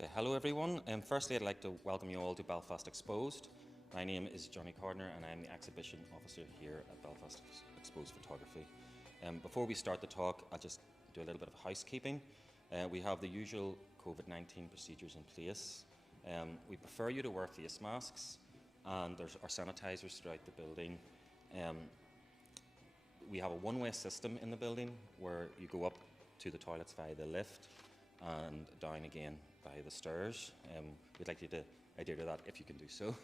Okay, hello everyone. Firstly, I'd like to welcome you all to Belfast Exposed. My name is Johnny Cardner and I'm the exhibition officer here at Belfast Exposed Photography. Before we start the talk, I'll just do a little bit of housekeeping. We have the usual COVID-19 procedures in place. We prefer you to wear face masks, and there's our sanitizers throughout the building. We have a one-way system in the building where you go up to the toilets via the lift and down again by the stairs. We'd like you to adhere to that if you can do so.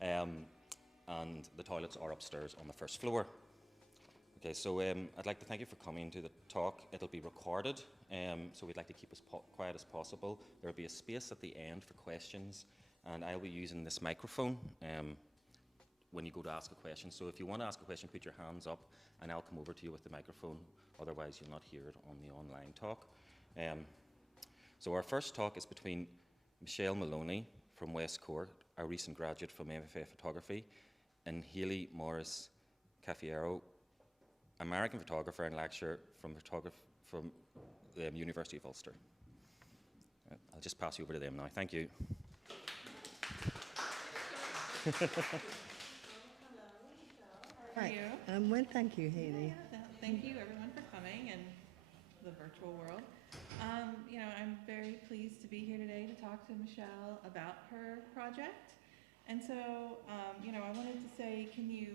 And the toilets are upstairs on the first floor. Okay, so I'd like to thank you for coming to the talk. It'll be recorded, so we'd like to keep as quiet as possible. There'll be a space at the end for questions, and I'll be using this microphone when you go to ask a question. So if you want to ask a question, put your hands up, and I'll come over to you with the microphone. Otherwise, you'll not hear it on the online talk. So our first talk is between Michelle Moloney from West Cork, a recent graduate from Aoife Photography, and Hayley Morris-Cafiero, American photographer and lecturer from the University of Ulster. I'll just pass you over to them now. Thank you. How are you? Well, thank you, Hayley. Yeah, thank you, everyone, for coming in the virtual world. I'm very pleased to be here today to talk to Michelle about her project. And so, I wanted to say, can you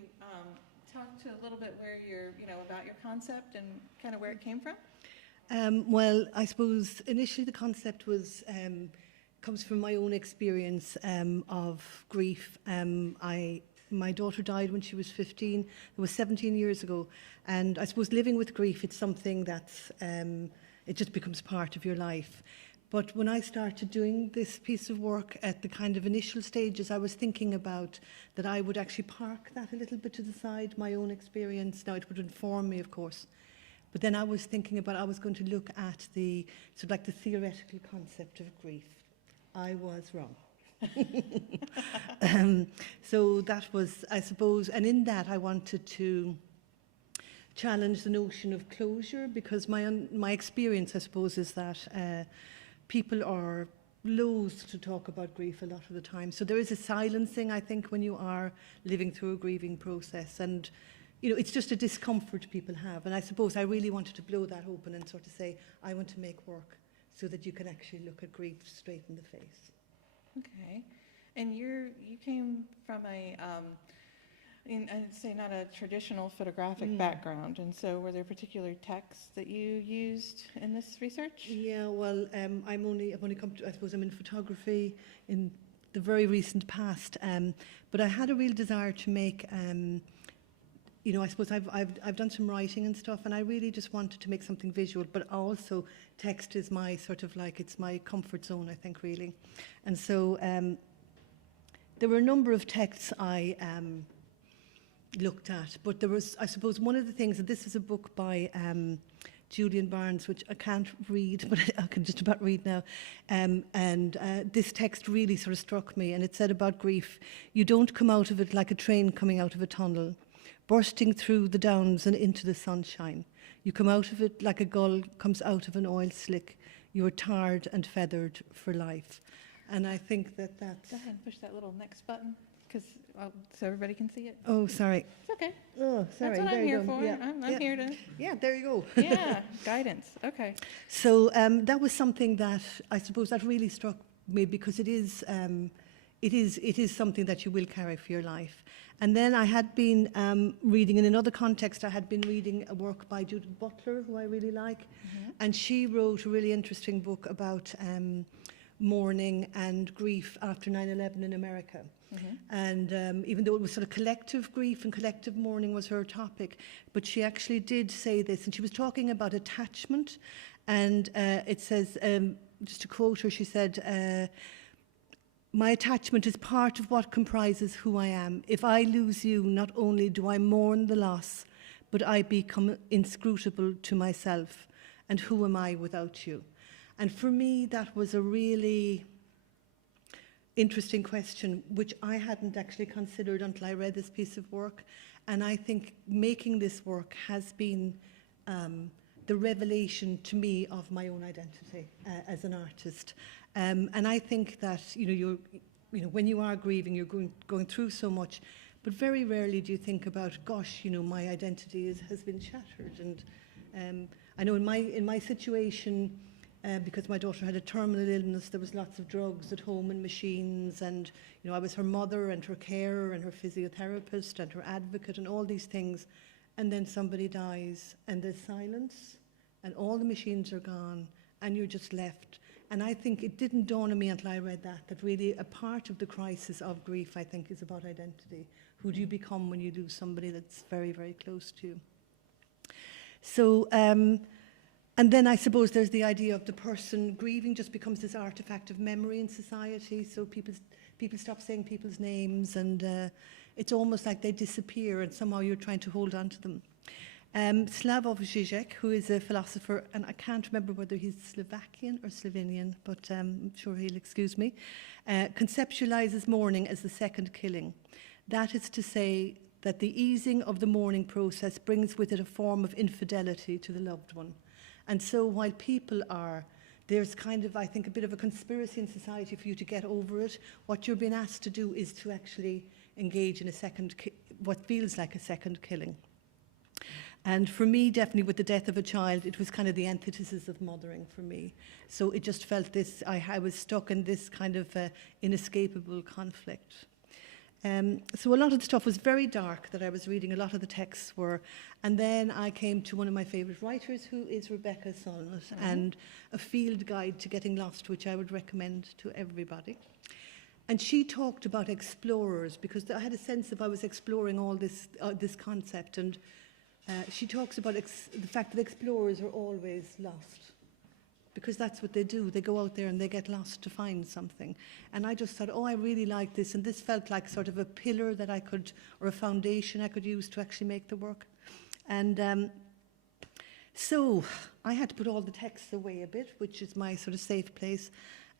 talk to a little bit where you're, about your concept and kind of where it came from? Well, I suppose initially the concept was comes from my own experience of grief. My daughter died when she was 15. It was 17 years ago. And I suppose living with grief, it's something that's, it just becomes part of your life. But when I started doing this piece of work at the kind of initial stages, I was thinking about that I would actually park that a little bit to the side, my own experience. Now, it would inform me, of course. But then I was thinking about, I was going to look at the, sort of like the theoretical concept of grief. I was wrong. So that was, I suppose, and in that I wanted to challenge the notion of closure, because my experience, I suppose, is that people are loath to talk about grief a lot of the time. So there is a silencing, I think, when you are living through a grieving process, and it's just a discomfort people have. And I suppose I really wanted to blow that open and sort of say, I want to make work so that you can actually look at grief straight in the face. Okay. And you came from I'd say not a traditional photographic background, and so were there particular texts that you used in this research? Yeah, well, I've only come to, I suppose I'm in photography in the very recent past, but I had a real desire to make, I suppose I've done some writing and stuff, and I really just wanted to make something visual, but also text is my sort of like, it's my comfort zone, I think, really. And so there were a number of texts I looked at, but there was, I suppose, one of the things, and this is a book by Julian Barnes, which I can't read, but I can just about read now, and this text really sort of struck me, and it said about grief, you don't come out of it like a train coming out of a tunnel, bursting through the downs and into the sunshine. You come out of it like a gull comes out of an oil slick. You are tarred and feathered for life. And I think that's... Go ahead and push that little next button, so everybody can see it. Oh, sorry. It's okay. Oh, sorry. That's what there I'm here go. for. Yeah. I'm here to... Yeah, there you go. Yeah, guidance. Okay. So that was something that I suppose that really struck me, because it is something that you will carry for your life. And then I had been reading, in another context, I had been reading a work by Judith Butler, who I really like, and she wrote a really interesting book about mourning and grief after 9/11 in America. And even though it was sort of collective grief and collective mourning was her topic, but she actually did say this, and she was talking about attachment, and it says, just to quote her, she said, my attachment is part of what comprises who I am. If I lose you, not only do I mourn the loss, but I become inscrutable to myself. And who am I without you? And for me, that was a really interesting question, which I hadn't actually considered until I read this piece of work. And I think making this work has been the revelation to me of my own identity as an artist. And I think that, when you are grieving, you're going through so much, but very rarely do you think about, gosh, my identity has been shattered. And I know in my situation, because my daughter had a terminal illness, there was lots of drugs at home and machines, and I was her mother and her carer and her physiotherapist and her advocate and all these things. And then somebody dies and there's silence and all the machines are gone and you're just left. And I think it didn't dawn on me until I read that really a part of the crisis of grief, I think, is about identity. Who do you become when you lose somebody that's very, very close to you? So, and then I suppose there's the idea of the person grieving just becomes this artifact of memory in society. So people stop saying people's names, and it's almost like they disappear, and somehow you're trying to hold on to them. Slavoj Žižek, who is a philosopher, and I can't remember whether he's Slovakian or Slovenian, but I'm sure he'll excuse me, conceptualizes mourning as the second killing. That is to say that the easing of the mourning process brings with it a form of infidelity to the loved one. And so while people there's kind of, I think, a bit of a conspiracy in society for you to get over it. What you're being asked to do is to actually engage in what feels like a second killing. And for me, definitely with the death of a child, it was kind of the antithesis of mothering for me. So it just felt I was stuck in this kind of inescapable conflict. So a lot of the stuff was very dark that I was reading, a lot of the texts were. And then I came to one of my favourite writers, who is Rebecca Solnit, and a field guide to getting lost, which I would recommend to everybody. And she talked about explorers, because I had a sense of I was exploring all this concept. And she talks about the fact that explorers are always lost, because that's what they do. They go out there and they get lost to find something. And I just thought, I really like this. And this felt like sort of a pillar that or a foundation I could use to actually make the work. And so I had to put all the texts away a bit, which is my sort of safe place.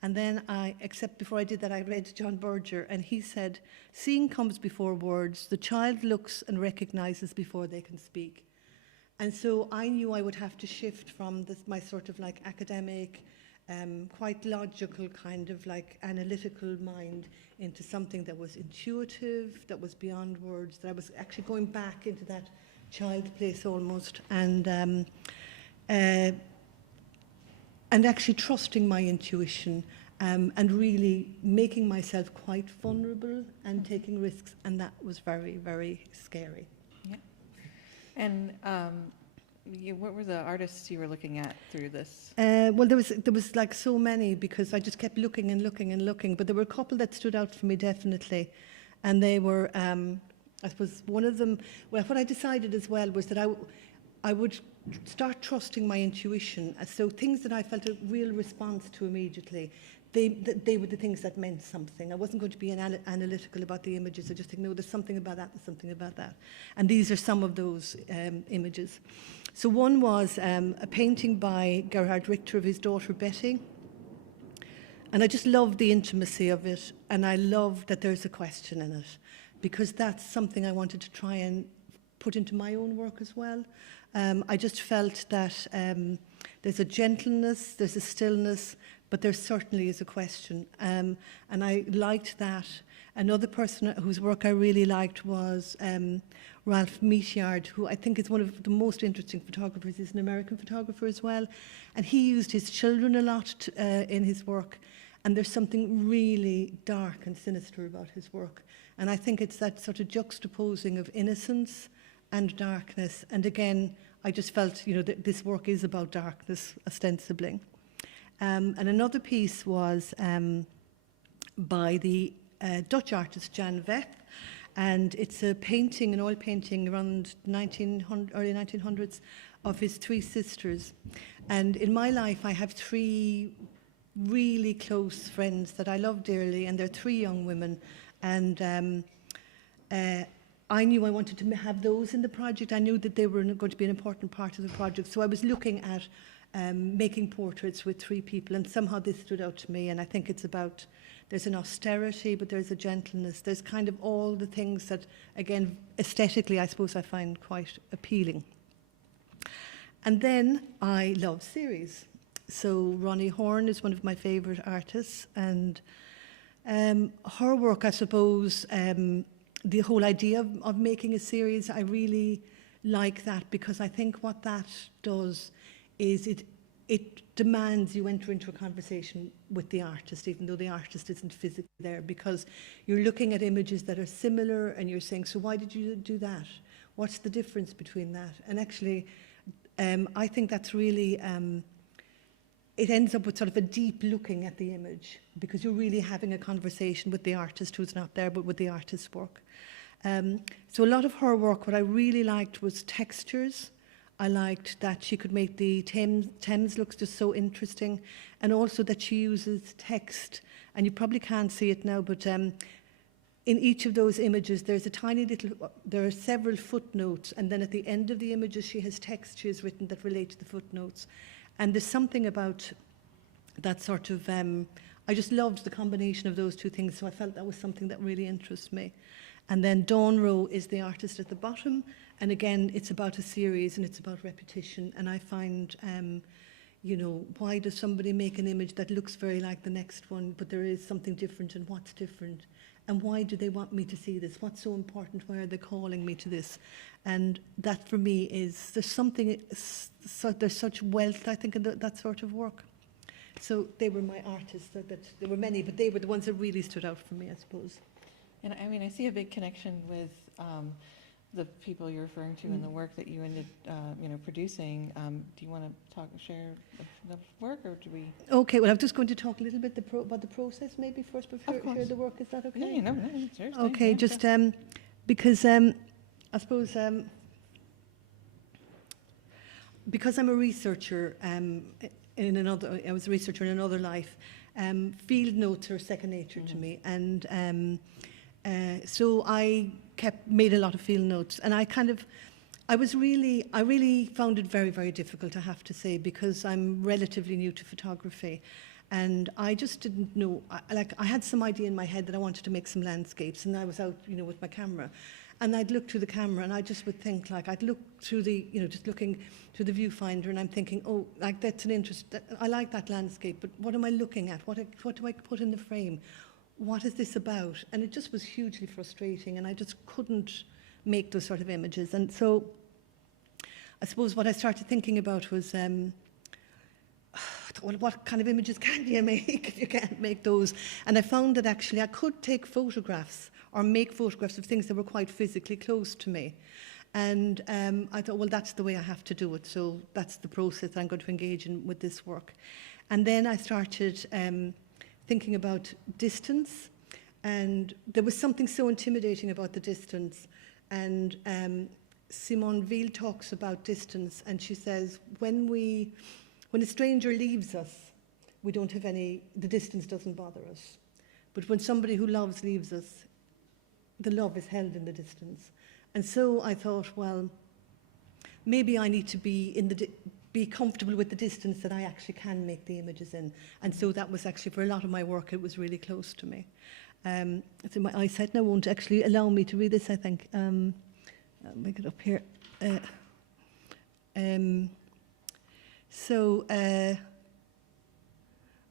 And then except before I did that, I read John Berger, and he said, "Seeing comes before words. The child looks and recognizes before they can speak." And so I knew I would have to shift from my sort of like academic, quite logical kind of like analytical mind into something that was intuitive, that was beyond words, that I was actually going back into that child place almost, and actually trusting my intuition, and really making myself quite vulnerable and taking risks, and that was very, very scary. Yeah. And what were the artists you were looking at through this? Well, there was like so many, because I just kept looking and looking and looking, but there were a couple that stood out for me definitely, and they were, I suppose one of them, well, what I decided as well was that I would start trusting my intuition. So things that I felt a real response to immediately, they were the things that meant something. I wasn't going to be analytical about the images. I just think, no, there's something about that, there's something about that. And these are some of those images. So one was a painting by Gerhard Richter of his daughter Betty. And I just loved the intimacy of it, and I loved that there's a question in it, because that's something I wanted to try and put into my own work as well. I just felt that there's a gentleness, there's a stillness, but there certainly is a question. And I liked that. Another person whose work I really liked was Ralph Meatyard, who I think is one of the most interesting photographers. He's an American photographer as well. And he used his children a lot in his work. And there's something really dark and sinister about his work. And I think it's that sort of juxtaposing of innocence and darkness. And again, I just felt, that this work is about darkness, ostensibly. And another piece was by the Dutch artist Jan Veth, and it's a painting, an oil painting around early 1900s of his three sisters. And in my life, I have three really close friends that I love dearly, and they're three young women. And I knew I wanted to have those in the project. I knew that they were going to be an important part of the project. So I was looking at making portraits with three people, and somehow this stood out to me. And I think it's about, there's an austerity, but there's a gentleness. There's kind of all the things that, again, aesthetically, I suppose I find quite appealing. And then I love series. So Ronnie Horn is one of my favourite artists, and her work, I suppose, the whole idea of making a series, I really like that, because I think what that does is it demands you enter into a conversation with the artist, even though the artist isn't physically there, because you're looking at images that are similar and you're saying, so why did you do that? What's the difference between that? And actually, I think that's really, it ends up with sort of a deep looking at the image, because you're really having a conversation with the artist who's not there, but with the artist's work. So a lot of her work, what I really liked was textures. I liked that she could make the Thames looks just so interesting, and also that she uses text, and you probably can't see it now, but in each of those images there's a tiny little, there are several footnotes, and then at the end of the images she has text she has written that relate to the footnotes. And there's something about that sort of, I just loved the combination of those two things, so I felt that was something that really interests me. And then Dawn Rowe is the artist at the bottom, and again, it's about a series and it's about repetition. And I find, you know, why does somebody make an image that looks very like the next one, but there is something different, and what's different? And why do they want me to see this? What's so important? Why are they calling me to this? And that for me is, there's something, there's such wealth, I think, in that sort of work. So they were my artists. There were many, but they were the ones that really stood out for me, I suppose. And I mean, I see a big connection with the people you're referring to and the work that you ended, you know, producing. Do you want to share the work, or do we? Okay, well, I'm just going to talk a little bit about the process maybe first before hear the work. Is that okay? Yeah, no, seriously. Okay, yeah, just because I suppose because I'm a researcher I was a researcher in another life. Field notes are second nature to me, and so I made a lot of field notes, and I really found it very, very difficult, I have to say, because I'm relatively new to photography, and I just didn't know. I had some idea in my head that I wanted to make some landscapes, and I was out, you know, with my camera, and I'd look through the camera, and I just would think, like, I'd look through the, you know, just looking through the viewfinder, and I'm thinking, oh, like, that's an interest. I like that landscape, but what am I looking at? What do I put in the frame? What is this about? And it just was hugely frustrating, and I just couldn't make those sort of images. And so I suppose what I started thinking about was, well, what kind of images can you make if you can't make those? And I found that actually I could take photographs or make photographs of things that were quite physically close to me. And I thought, well, that's the way I have to do it. So that's the process I'm going to engage in with this work. And then I started thinking about distance, and there was something so intimidating about the distance. And Simone Weil talks about distance, and she says, when a stranger leaves us, we don't have the distance doesn't bother us. But when somebody who loves leaves us, the love is held in the distance. And so I thought, well, maybe I need to be comfortable with the distance that I actually can make the images in. And so that was actually, for a lot of my work, it was really close to me. So my eyesight now won't actually allow me to read this, I think. I'll make it up here.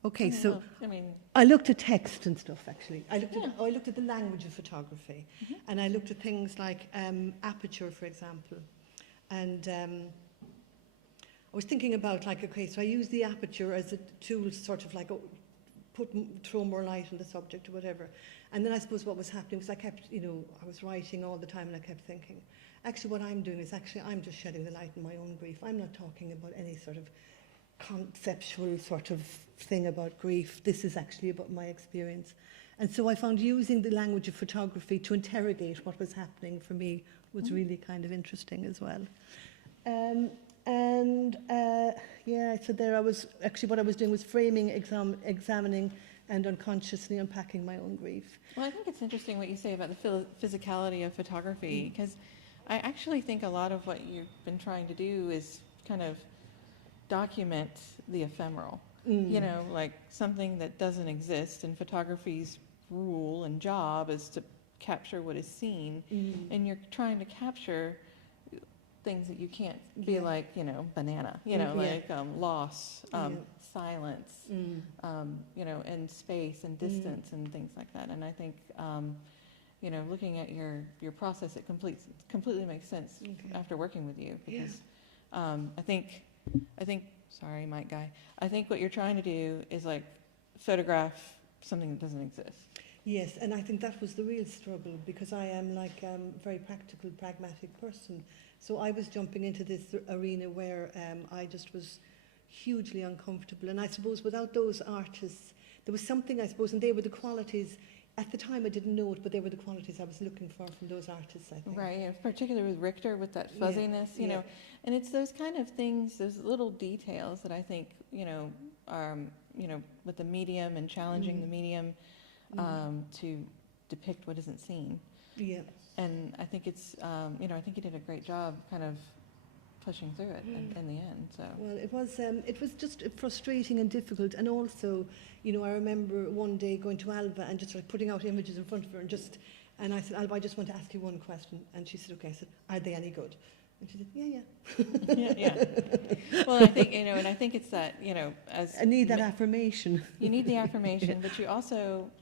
Okay, so I looked at text and stuff, actually. I looked at the language of photography, and I looked at things like aperture, for example. And I was thinking about, like, okay, so I use the aperture as a tool, sort of like throw more light on the subject or whatever. And then I suppose what was happening was I kept, you know, I was writing all the time, and I kept thinking, actually what I'm doing is I'm just shedding the light on my own grief. I'm not talking about any sort of conceptual sort of thing about grief. This is actually about my experience. And so I found using the language of photography to interrogate what was happening for me was really kind of interesting as well. So there I was, actually what I was doing was framing, examining, and unconsciously unpacking my own grief. Well, I think it's interesting what you say about the physicality of photography, because I actually think a lot of what you've been trying to do is kind of document the ephemeral, you know, like something that doesn't exist, and photography's rule and job is to capture what is seen, and you're trying to capture things that you can't be Yeah. like, you know, banana, you know, Yeah. like loss, Yeah. silence, Mm. you know, and space and distance and things like that. And I think, you know, looking at your process, it completely makes sense Okay. after working with you, Yeah. because I think, sorry, mic guy, I think what you're trying to do is like photograph something that doesn't exist. Yes, and I think that was the real struggle, because I am like a very practical, pragmatic person. So I was jumping into this arena where I just was hugely uncomfortable. And I suppose without those artists, there was something, I suppose, and they were the qualities, at the time I didn't know it, but they were the qualities I was looking for from those artists, I think. Right, yeah, particularly with Richter, with that Yeah, fuzziness, you yeah. know, and it's those kind of things, those little details that I think, you know, you know, with the medium and challenging the medium to depict what isn't seen. Yeah. And I think it's, you know, I think you did a great job kind of pushing through it in the end, so. Well, it was just frustrating and difficult, and also, you know, I remember one day going to Alba and just like putting out images in front of her and I said, Alba, I just want to ask you one question, and she said, okay. I said, are they any good? And she said, yeah. Yeah. Well, I think, you know, and I think it's that, you know, as I need that affirmation. you need the affirmation, but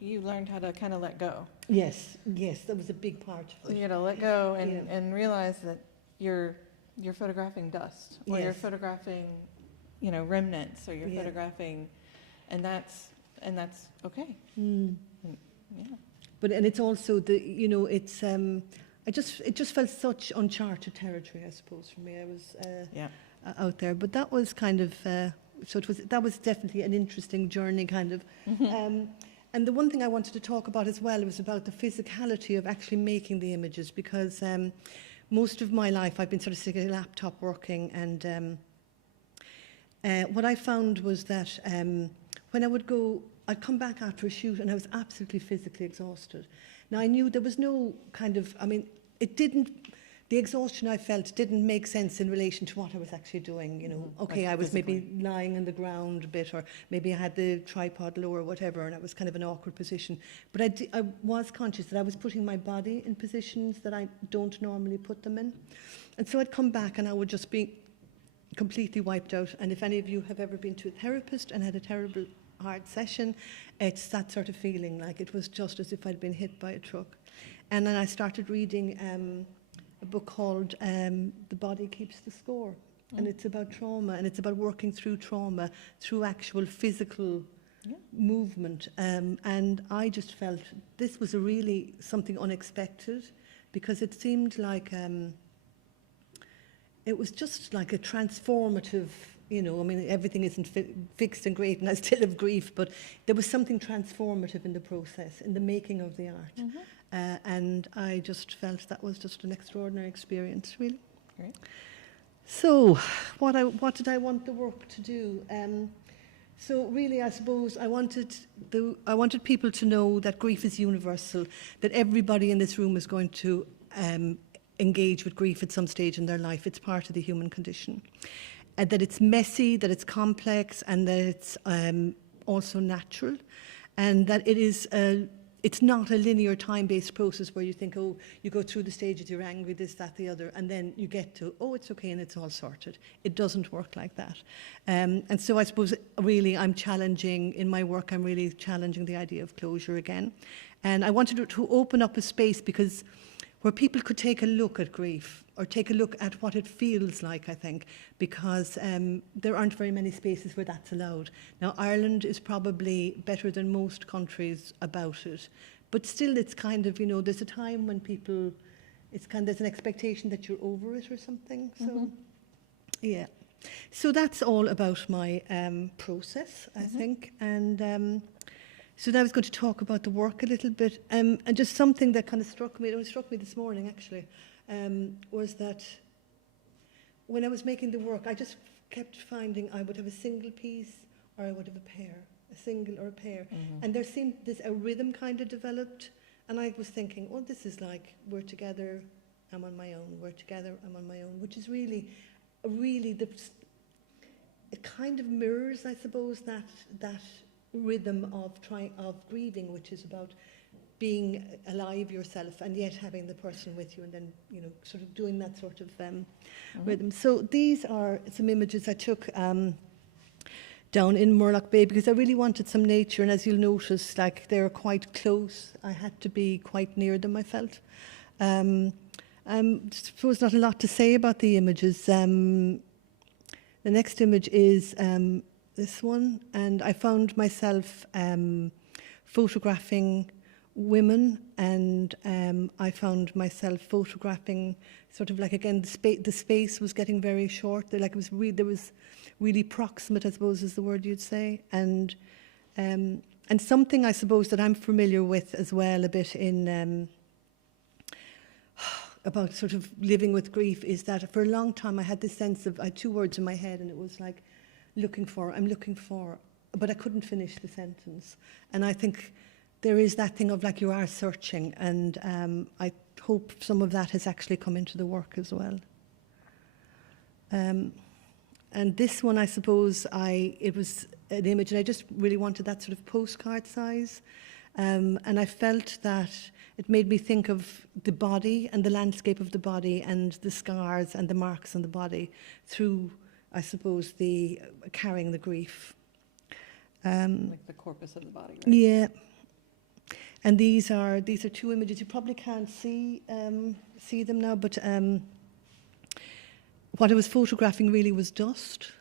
you learned how to kind of let go. Yes, that was a big part of So it. you got to let go Yeah. and realize that you're photographing dust, or you're Yes. photographing, you know, remnants, or you're Yeah. photographing, and that's okay. Yeah. But and it's also you know, it's it just felt such uncharted territory, I suppose, for me. I was out there, but that was kind of that was definitely an interesting journey, kind of. And the one thing I wanted to talk about as well was about the physicality of actually making the images, because most of my life I've been sort of sitting at a laptop working, and what I found was that when I'd come back after a shoot and I was absolutely physically exhausted. Now I knew there was no kind of, the exhaustion I felt didn't make sense in relation to what I was actually doing, you know. Okay, Like I was physically. maybe lying on the ground a bit, or maybe I had the tripod low or whatever, and I was kind of an awkward position. But I was conscious that I was putting my body in positions that I don't normally put them in. And so I'd come back and I would just be completely wiped out. And if any of you have ever been to a therapist and had a terrible hard session, it's that sort of feeling, like it was just as if I'd been hit by a truck. And then I started reading a book called The Body Keeps the Score. And it's about trauma, and it's about working through trauma through actual physical movement. And I just felt this was really something unexpected, because it seemed like it was just like a transformative, you know, I mean, everything isn't fixed and great, and I still have grief, but there was something transformative in the process, in the making of the art. And I just felt that was just an extraordinary experience, really. Great. So, what did I want the work to do? So really, I suppose I wanted people to know that grief is universal, that everybody in this room is going to engage with grief at some stage in their life. It's part of the human condition. And that it's messy, that it's complex, and that it's also natural, and that it's not a linear time-based process where you think, oh, you go through the stages, you're angry, this, that, the other, and then you get to, oh, it's okay and it's all sorted. It doesn't work like that. And so I suppose really I'm really challenging the idea of closure again. And I wanted to open up a space where people could take a look at grief, or take a look at what it feels like, I think, because there aren't very many spaces where that's allowed. Now, Ireland is probably better than most countries about it, but still it's kind of, you know, there's a time when people, there's an expectation that you're over it or something, so, yeah. So that's all about my process, I think, and so now I was going to talk about the work a little bit, and just something that kind of struck me this morning, actually, was that when I was making the work, I just kept finding I would have a single piece or I would have a single or a pair. And there seemed a rhythm kind of developed, and I was thinking, oh, this is like, we're together, I'm on my own, we're together, I'm on my own, which is really it kind of mirrors, I suppose, that rhythm of grieving, which is about being alive yourself and yet having the person with you, and then, you know, sort of doing that sort of rhythm. So these are some images I took down in Murlock Bay because I really wanted some nature, and as you'll notice, like, they're quite close. I had to be quite near them, I felt. I suppose not a lot to say about the images. The next image is this one, and I found myself photographing women, and I found myself photographing sort of like, again, the space was getting very short. Like, it was there was really proximate, I suppose is the word you'd say, and something, I suppose, that I'm familiar with as well a bit in about sort of living with grief is that for a long time I had this sense of, I had two words in my head, and it was like, I'm looking for, but I couldn't finish the sentence. And I think there is that thing of, like, you are searching, and I hope some of that has actually come into the work as well. And this one, I suppose, it was an image, and I just really wanted that sort of postcard size. And I felt that it made me think of the body and the landscape of the body and the scars and the marks on the body through, I suppose, the carrying the grief. Like the corpus of the body, right? Yeah. And these are two images. You probably can't see them now, but what I was photographing really was dust,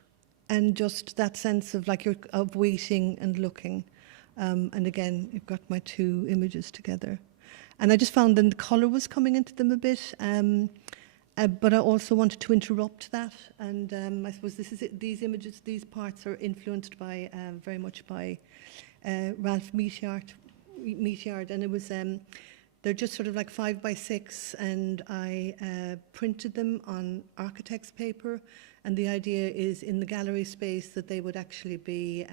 and just that sense of, like, of waiting and looking. And again, you've got my two images together. And I just found that the colour was coming into them a bit, but I also wanted to interrupt that. And I suppose these images, these parts are influenced by very much by Ralph Meatyard, and it was they're just sort of like 5x6, and I printed them on architect's paper. And the idea is, in the gallery space, that they would actually be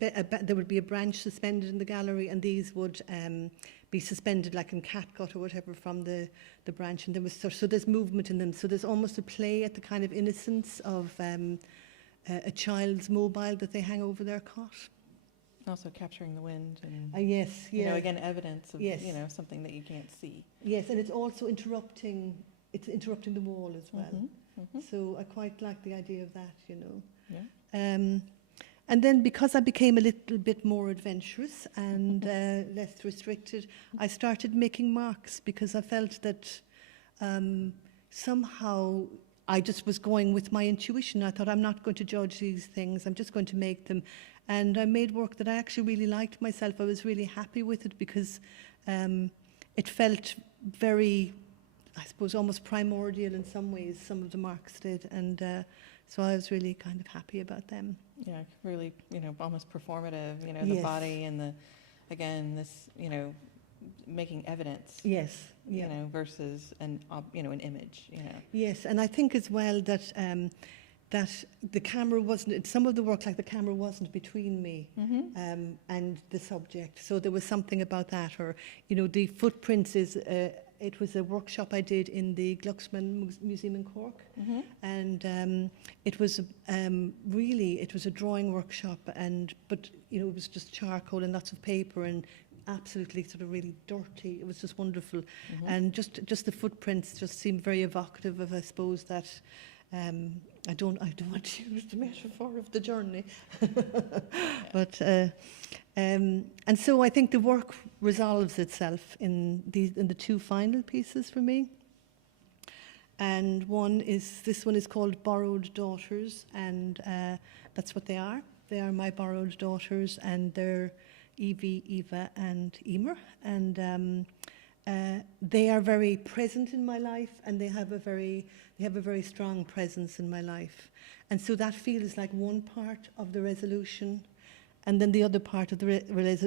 there would be a branch suspended in the gallery, and these would be suspended like in catgut or whatever from the branch, and there was so there's movement in them. So there's almost a play at the kind of innocence of a child's mobile that they hang over their cot. Also capturing the wind and Yes, yeah. you know, again, evidence of Yes. you know, something that you can't see. Yes, and it's also interrupting the wall as well. So I quite like the idea of that, you know. Yeah. And then, because I became a little bit more adventurous and less restricted, I started making marks, because I felt that somehow I just was going with my intuition. I thought, I'm not going to judge these things, I'm just going to make them. And I made work that I actually really liked myself. I was really happy with it, because it felt very, I suppose, almost primordial in some ways, some of the marks did. And so I was really kind of happy about them. Yeah, really, you know, almost performative, you know, Yes. the body and the, again, this, you know, making evidence. Yes, yeah. You know, versus an image, you know. Yes, and I think as well that that the camera wasn't, some of the work, like, the camera wasn't between me and the subject. So there was something about that, or, you know, the footprints is, it was a workshop I did in the Glucksman Museum in Cork. And it was really, it was a drawing workshop, but, you know, it was just charcoal and lots of paper and absolutely sort of really dirty. It was just wonderful. And just the footprints just seemed very evocative of, I suppose, that I don't want to use the metaphor of the journey, but and so I think the work resolves itself in the two final pieces for me. And this one is called Borrowed Daughters, and that's what they are. They are my borrowed daughters, and they're Evie, Eva, and Emer, and they are very present in my life, and they have a very strong presence in my life. And so that feels like one part of the resolution. And then the other part of the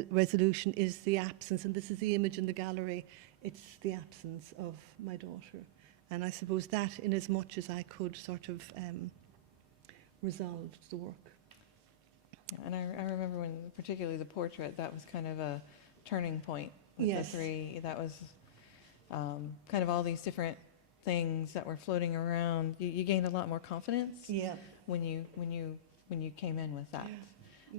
resolution is the absence. And this is the image in the gallery. It's the absence of my daughter. And I suppose that, in as much as I could, sort of resolved the work. Yeah, and I remember when, particularly the portrait, that was kind of a turning point with Yes. the three. That was kind of all these different things that were floating around. You gained a lot more confidence. Yeah. When you came in with that,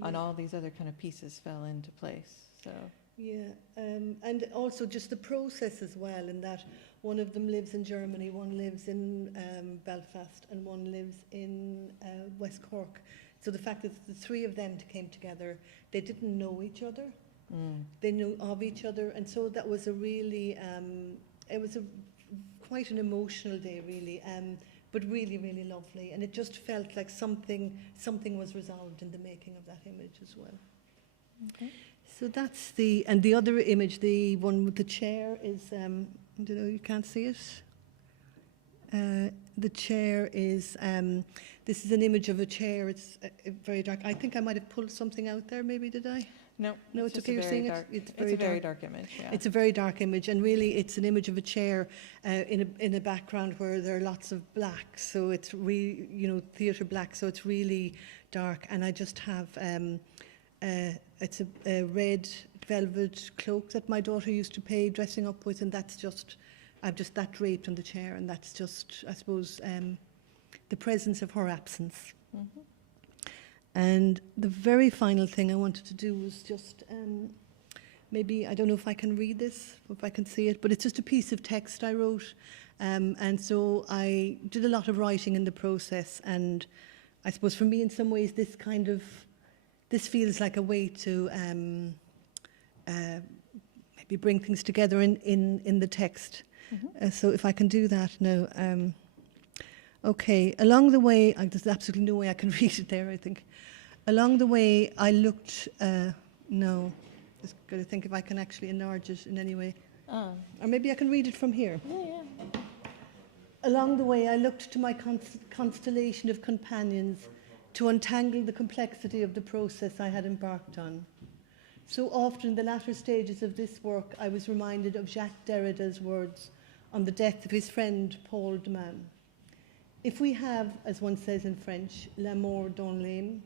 and all these other kind of pieces fell into place. So Yeah, and also just the process as well, in that one of them lives in Germany, one lives in Belfast, and one lives in West Cork. So the fact that the three of them came together, they didn't know each other, they knew of each other, and so that was a really, it was quite an emotional day, really, but really, really lovely, and it just felt like something was resolved in the making of that image as well. Okay. So that's and the other image, the one with the chair, is, I don't know, you can't see it. The chair is, this is an image of a chair. It's very dark. I think I might have pulled something out there, maybe, did I? No, No, it's just okay, a you're very seeing dark, it? It's a very dark image, yeah. It's a very dark image, and really it's an image of a chair in a background where there are lots of black, so it's really, you know, theatre black, so it's really dark. And I just have, it's a red velvet cloak that my daughter used to pay dressing up with, and that's just, I've just that draped on the chair, and that's just, I suppose, the presence of her absence. Mm-hmm. And the very final thing I wanted to do was just, maybe, I don't know if I can read this, if I can see it, but it's just a piece of text I wrote. And so I did a lot of writing in the process, and I suppose for me in some ways this feels like a way to maybe bring things together in the text. Mm-hmm. So if I can do that now. Okay, along the way, there's absolutely no way I can read it there, I think. Along the way, I looked, no, just got to think if I can actually enlarge it in any way. Or maybe I can read it from here. Yeah. Along the way, I looked to my constellation of companions to untangle the complexity of the process I had embarked on. So often in the latter stages of this work, I was reminded of Jacques Derrida's words on the death of his friend Paul de Man. If we have, as one says in French, la mort dans l'âme,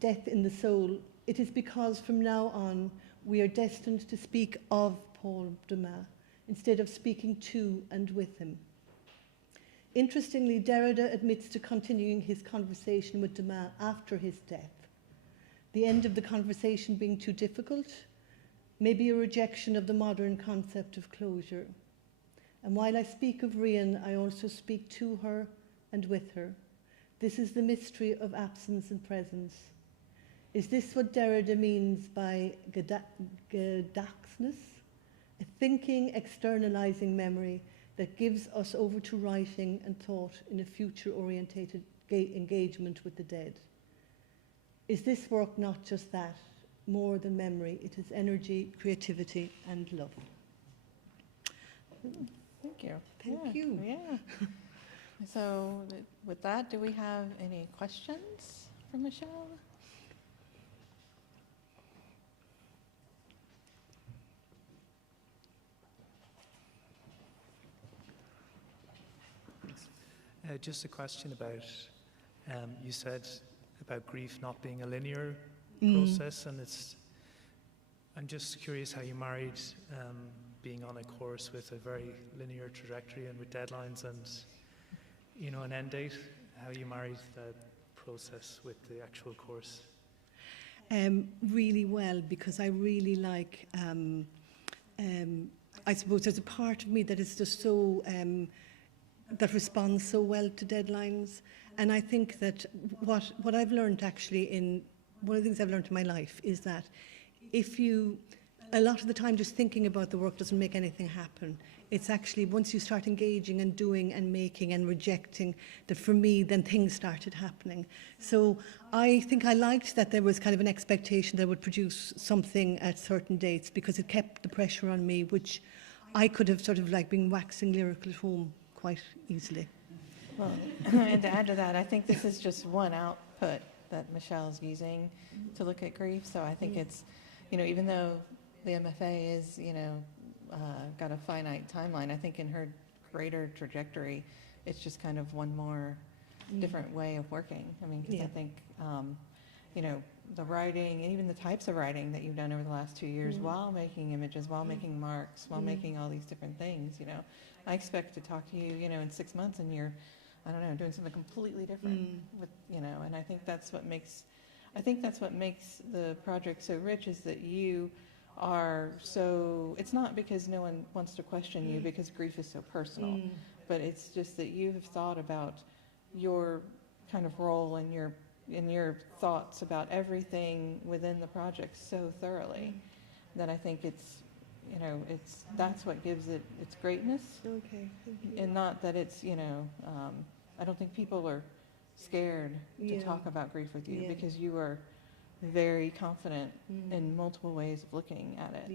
death in the soul, it is because from now on we are destined to speak of Paul de Man instead of speaking to and with him. Interestingly, Derrida admits to continuing his conversation with de Man after his death. The end of the conversation being too difficult, maybe a rejection of the modern concept of closure. And while I speak of Rian, I also speak to her and with her. This is the mystery of absence and presence. Is this what Derrida means by gedachtnis? A thinking, externalizing memory that gives us over to writing and thought in a future-orientated engagement with the dead. Is this work not just that, more than memory? It is energy, creativity, and love. Thank you. Thank you. Yeah. So with that, do we have any questions for Michelle? Just a question about, you said about grief not being a linear process, and I'm just curious how you married being on a course with a very linear trajectory and with deadlines and, you know, an end date, how you married that process with the actual course. Really well, because I really like, I suppose there's a part of me that is just so, that responds so well to deadlines. And I think that what I've learned actually one of the things I've learned in my life is that a lot of the time just thinking about the work doesn't make anything happen. It's actually once you start engaging and doing and making and rejecting, that for me then things started happening. So I think I liked that there was kind of an expectation that I would produce something at certain dates, because it kept the pressure on me, which I could have sort of like been waxing lyrical at home quite easily. Well, and to add to that, I think this is just one output that Michelle's using to look at grief. So I think it's, you know, even though the MFA is, you know, got a finite timeline, I think in her greater trajectory, it's just kind of one more different way of working. I mean, because I think, you know, the writing and even the types of writing that you've done over the last 2 years while making images, while making marks, while making all these different things, you know, I expect to talk to you, you know, in 6 months and you're, I don't know, doing something completely different with, you know, and I think that's what makes the project so rich, is that you are so, it's not because no one wants to question you, because grief is so personal, but it's just that you have thought about your kind of role and your thoughts about everything within the project so thoroughly that I think it's, you know, that's what gives it its greatness. Okay. Thank you. And not that it's, you know, I don't think people are scared to talk about grief with you, because you are very confident in multiple ways of looking at it.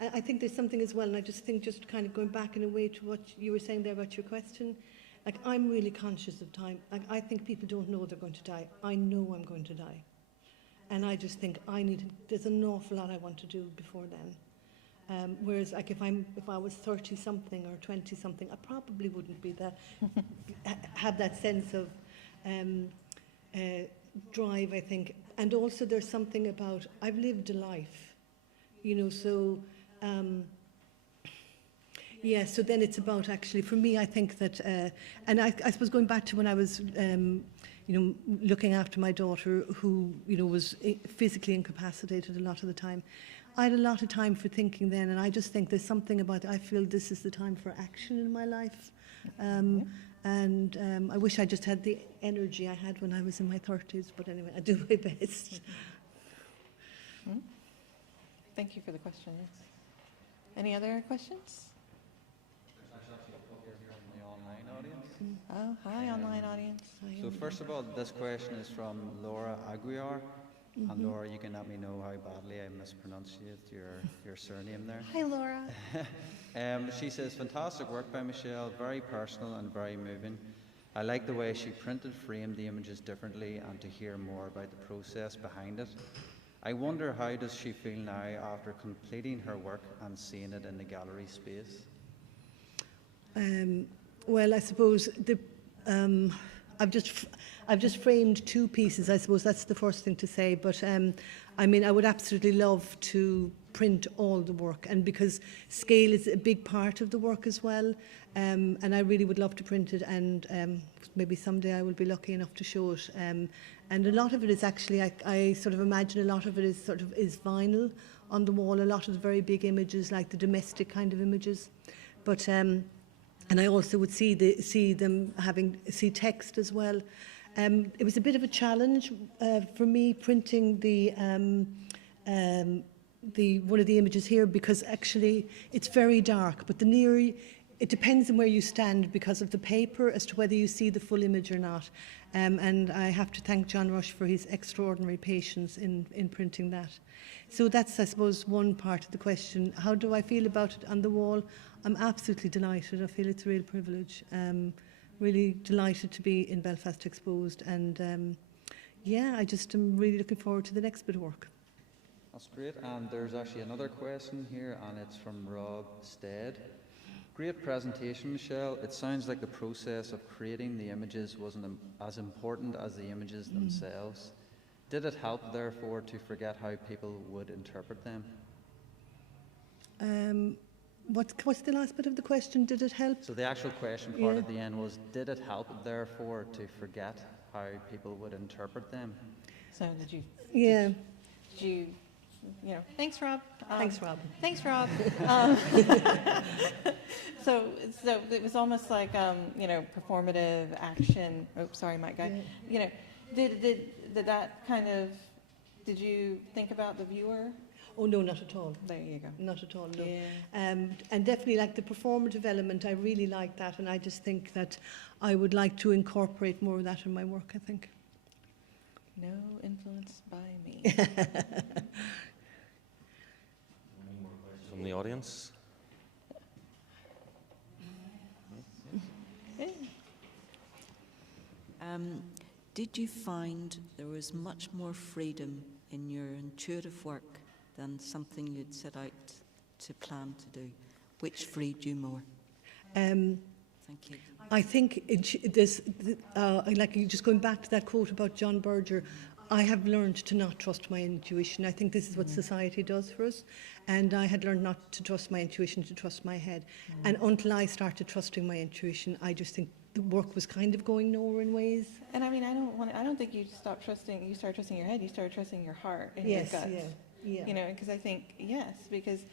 Yeah. I think there's something as well, and I just think, just kind of going back in a way to what you were saying there about your question, like, I'm really conscious of time. Like, I think people don't know they're going to die. I know I'm going to die. And I just think there's an awful lot I want to do before then. Whereas, like, if I was 30 something or 20 something, I probably wouldn't be that have that sense of drive, I think. And also, there's something about, I've lived a life, you know. So so then it's about, actually, for me, I think that, and I suppose going back to when I was, you know, looking after my daughter, who, you know, was physically incapacitated a lot of the time. I had a lot of time for thinking then, and I just think there's something about, I feel this is the time for action in my life. And I wish I just had the energy I had when I was in my 30s, but anyway, I do my best. Thank you for the questions. Any other questions? There's actually a couple here from the online audience. Oh, hi, online audience. So first of all, this question is from Laura Aguiar. And Laura, you can let me know how badly I mispronunciate your surname there. Hi, Laura. She says, fantastic work by Michelle, very personal and very moving. I like the way she framed the images differently, and to hear more about the process behind it. I wonder, how does she feel now after completing her work and seeing it in the gallery space? Well, I suppose I've just framed two pieces. I suppose that's the first thing to say. But I mean, I would absolutely love to print all the work, and because scale is a big part of the work as well. And I really would love to print it, and maybe someday I will be lucky enough to show it. And a lot of it is actually, I sort of imagine a lot of it is vinyl on the wall. A lot of the very big images, like the domestic kind of images, but. And I also would see text as well. It was a bit of a challenge for me printing the one of the images here, because actually it's very dark, but it depends on where you stand because of the paper as to whether you see the full image or not. And I have to thank John Rush for his extraordinary patience in printing that. So that's, I suppose, one part of the question. How do I feel about it on the wall? I'm absolutely delighted. I feel it's a real privilege. Really delighted to be in Belfast Exposed, and I just am really looking forward to the next bit of work. That's great. And there's actually another question here, and it's from Rob Stead. Great presentation, Michelle. It sounds like the process of creating the images wasn't as important as the images themselves. Did it help, therefore, to forget how people would interpret them? What's the last bit of the question? Did it help? So the actual question part at the end was, did it help, therefore, to forget how people would interpret them? So did you? Yeah. Did you? You know. Thanks, Rob. Thanks, Rob. Thanks, Rob. So it was almost like performative action. Oh, sorry, Mike guy. You know, did that kind of? Did you think about the viewer? Oh, no, not at all. There you go. Not at all, no. Yeah. And definitely, like, the performative element, I really like that, and I just think that I would like to incorporate more of that in my work, I think. No influence by me. From the audience? Did you find there was much more freedom in your intuitive work than something you'd set out to plan to do? Which freed you more? Thank you. I think there's, like, just going back to that quote about John Berger, I have learned to not trust my intuition. I think this is what society does for us. And I had learned not to trust my intuition, to trust my head. And until I started trusting my intuition, I just think the work was kind of going nowhere in ways. And I mean, I don't think you stopped trusting. You started trusting your head. You started trusting your heart and your gut. Yeah. You know, because I think, yes, because,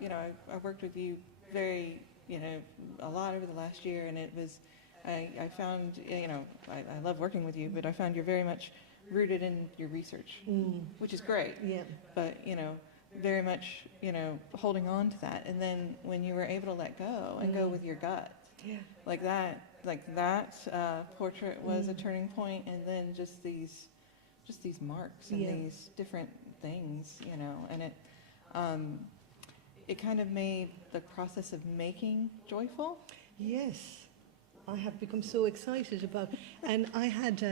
you know, I worked with you very, you know, a lot over the last year, and it was, I found, you know, I love working with you, but I found you're very much rooted in your research, which is great. Yeah. But, you know, very much, you know, holding on to that. And then when you were able to let go and go with your gut, Yeah. like that portrait was a turning point, and then just these marks and Yeah. these different things, you know, and it kind of made the process of making joyful. Yes, I have become so excited about, and I had,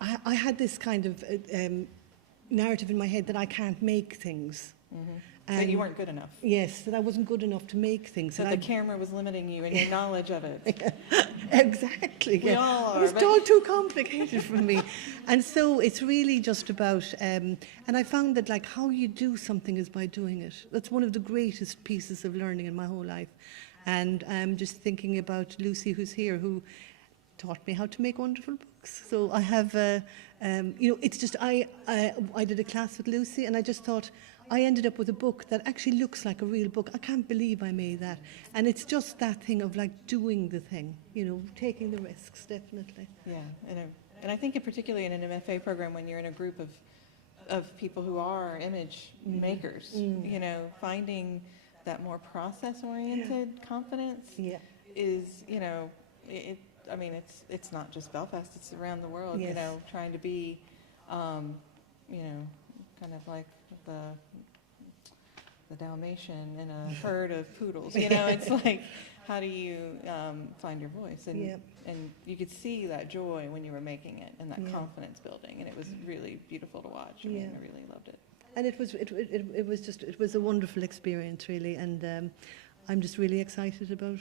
I had this kind of narrative in my head that I can't make things. That you weren't good enough. Yes, that I wasn't good enough to make things. That the camera was limiting you and your knowledge of it. Exactly. We all are. It was all too complicated for me. And so it's really just about, and I found that like how you do something is by doing it. That's one of the greatest pieces of learning in my whole life. And I'm just thinking about Lucy, who's here, who taught me how to make wonderful books. So I have, you know, it's just, I did a class with Lucy, and I just thought, I ended up with a book that actually looks like a real book. I can't believe I made that. And it's just that thing of like doing the thing, you know, taking the risks, definitely. Yeah, and I think particularly in an MFA program, when you're in a group of people who are image makers, you know, finding that more process-oriented confidence is, you know, I mean, it's not just Belfast, it's around the world, you know, trying to be, you know, kind of like the Dalmatian in a herd of poodles, you know, it's like, how do you find your voice? And you could see that joy when you were making it, and that confidence building, and it was really beautiful to watch. I mean, I really loved it. And it was a wonderful experience, really, and I'm just really excited about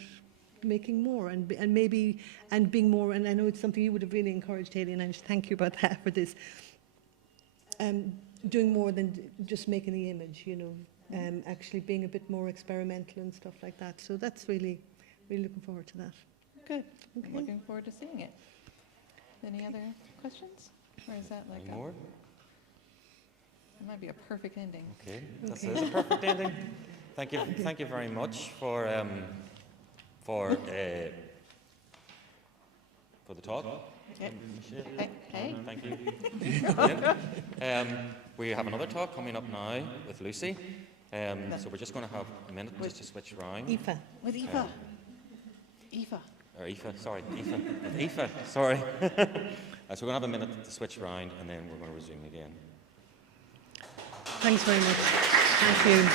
making more and being more. And I know it's something you would have really encouraged, Haley, and I just thank you about that for this. Doing more than just making the image, you know, actually being a bit more experimental and stuff like that. So that's really, really looking forward to that. Good. Okay. I'm looking forward to seeing it. Any other questions, or is that like Any more? It might be a perfect ending. Okay, this is a perfect ending. Thank you very much for the talk. Okay. Hey. Thank you. We have another talk coming up now with Lucy. So we're just going to have a minute just to switch round. Aoife. With Aoife. Aoife. Or Aoife, sorry, Aoife. With Aoife, sorry. So we're going to have a minute to switch round, and then we're going to resume again. Thanks very much. Thank you.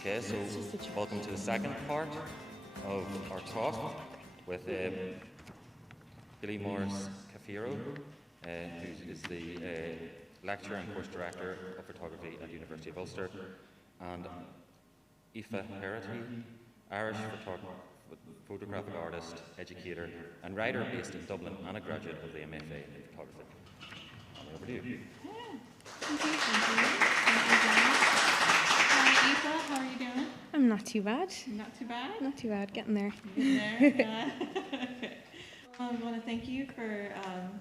Okay, so welcome to the second part of our talk with Billy Morris-Cafiero, who is the lecturer and course director of photography at the University of Ulster, and Aoife Herrity, Irish photographic artist, educator, and writer based in Dublin, and a graduate of the MFA in photography. Over to you. Thank you. Hi, Aoife, how are you doing? I'm not too bad. Not too bad? Not too bad, getting there. Getting there? Okay. I want to thank you for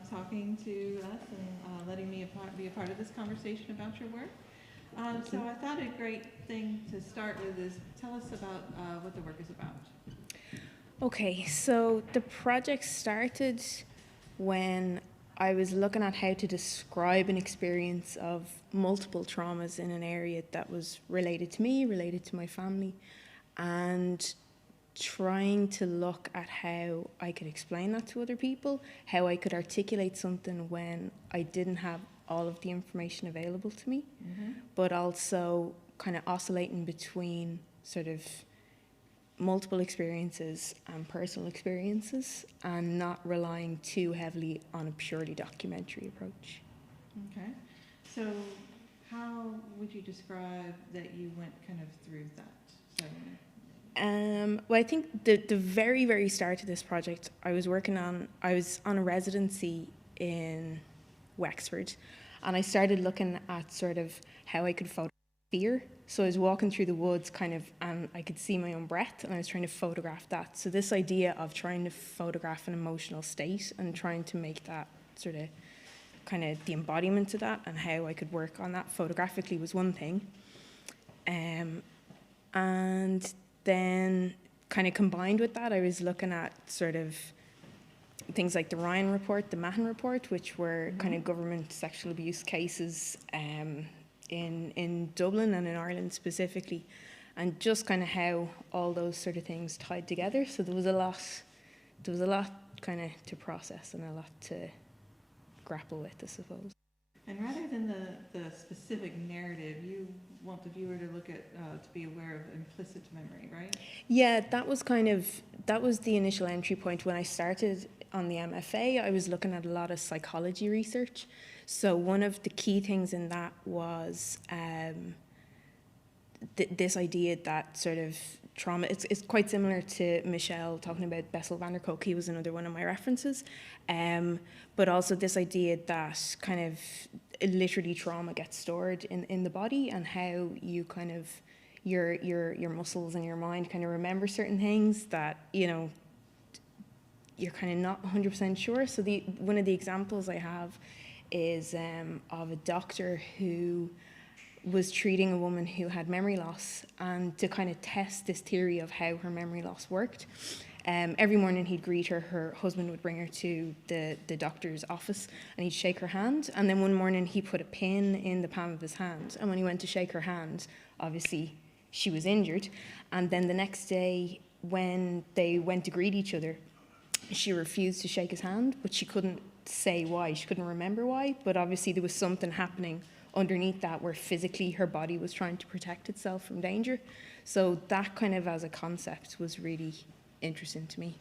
talking to us and letting me be a part of this conversation about your work. So I thought a great thing to start with is tell us about what the work is about. Okay, so the project started when I was looking at how to describe an experience of multiple traumas in an area that was related to me, related to my family, and trying to look at how I could explain that to other people, how I could articulate something when I didn't have all of the information available to me, but also kind of oscillating between sort of multiple experiences and personal experiences, and not relying too heavily on a purely documentary approach. Okay. So how would you describe that you went kind of through that? Well, I think the very, very start of this project, I was on a residency in Wexford, and I started looking at sort of how I could photograph fear. So I was walking through the woods kind of, and I could see my own breath, and I was trying to photograph that. So this idea of trying to photograph an emotional state and trying to make that sort of kind of the embodiment of that, and how I could work on that photographically was one thing. And then kind of combined with that, I was looking at sort of things like the Ryan report, the Mahon report, which were kind of government sexual abuse cases in Dublin and in Ireland specifically, and just kind of how all those sort of things tied together. So there was a lot kind of to process and a lot to grapple with, I suppose. And rather than the specific narrative, you want the viewer to look at, to be aware of implicit memory, right? Yeah, that was the initial entry point. When I started on the MFA, I was looking at a lot of psychology research. So one of the key things in that was this idea that sort of trauma, it's quite similar to Michelle talking about Bessel van der Kolk. He was another one of my references. But also this idea that kind of literally trauma gets stored in the body, and how you kind of, your muscles and your mind kind of remember certain things that, you know, you're kind of not 100% sure. So one of the examples I have is of a doctor who was treating a woman who had memory loss, and to kind of test this theory of how her memory loss worked. Every morning he'd greet her, her husband would bring her to the doctor's office, and he'd shake her hand, and then one morning he put a pin in the palm of his hand, and when he went to shake her hand, obviously she was injured, and then the next day when they went to greet each other, she refused to shake his hand, but she couldn't say why, she couldn't remember why, but obviously there was something happening underneath that where physically her body was trying to protect itself from danger. So that kind of as a concept was really interesting to me.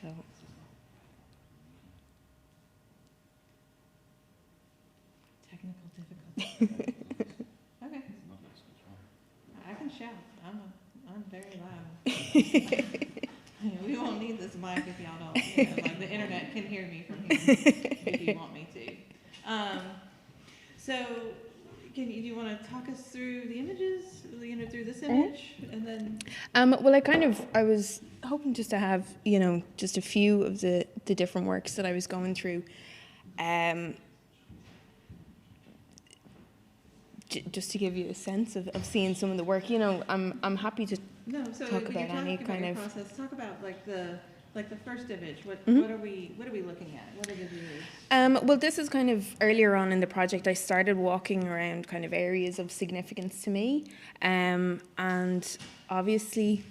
So Technical difficulty. Okay. I can shout. I'm very loud. We won't need this mic if y'all don't. You know, like the internet can hear me from here if you want me to. So, do you want to talk us through the images, you know, through this image, and then? Well, I was hoping just to have, you know, just a few of the different works that I was going through, just to give you a sense of seeing some of the work. You know, I'm happy to talk about any kind of process. Talk about like the first image. What are we looking at? What are the views? Well, this is kind of earlier on in the project. I started walking around kind of areas of significance to me, and obviously,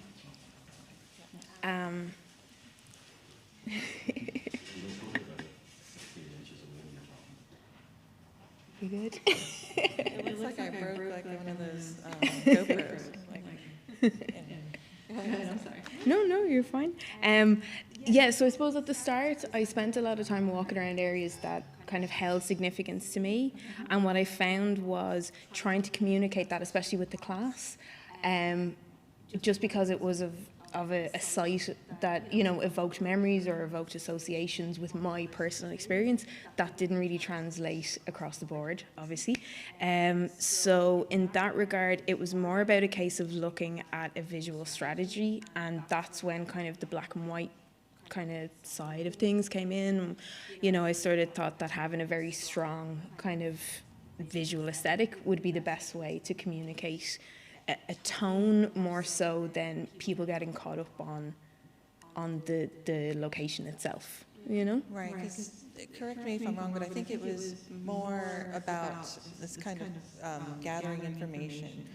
It you good? looks like I broke like one of those GoPros. I'm sorry. No, you're fine. Yeah, so I suppose at the start, I spent a lot of time walking around areas that kind of held significance to me. And what I found was trying to communicate that, especially with the class, just because it was of a site that, you know, evoked memories or evoked associations with my personal experience, that didn't really translate across the board, obviously. So in that regard, it was more about a case of looking at a visual strategy, and that's when kind of the black and white kind of side of things came in. You know, I sort of thought that having a very strong kind of visual aesthetic would be the best way to communicate a tone, more so than people getting caught up on the location itself, you know? Right, because, correct me if I'm wrong, but I think it was more about this kind of gathering information.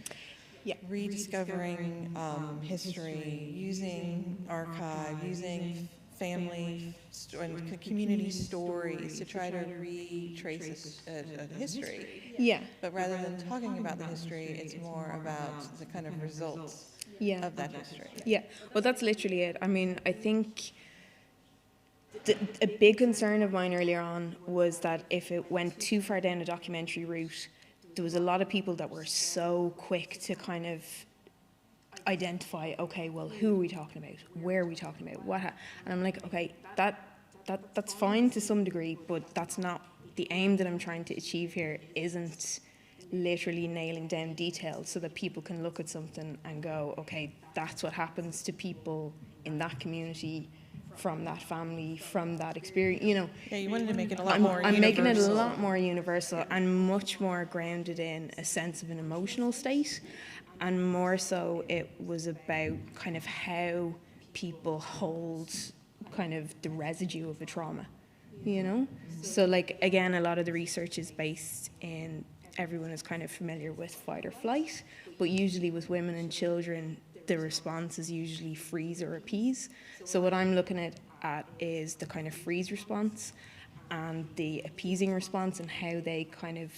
Yeah. Rediscovering history, using archive, using family and community stories to try to retrace a history. Yeah. But rather than talking about the history, it's more about the kind of results of that history. Yeah, well, that's literally it. I mean, I think a big concern of mine earlier on was that if it went too far down a documentary route, there was a lot of people that were so quick to kind of identify, okay, well, who are we talking about? Where are we talking about? And I'm like, okay, that's fine to some degree, but that's not the aim that I'm trying to achieve here. Isn't literally nailing down details so that people can look at something and go, okay, that's what happens to people in that community, from that family, from that experience, you know. Yeah, you wanted to make it a lot more universal. I'm making it a lot more universal and much more grounded in a sense of an emotional state. And more so, it was about kind of how people hold kind of the residue of a trauma, you know? So, like, again, a lot of the research is based in, everyone is kind of familiar with fight or flight, but usually with women and children, the response is usually freeze or appease. So what I'm looking at is the kind of freeze response and the appeasing response, and how they kind of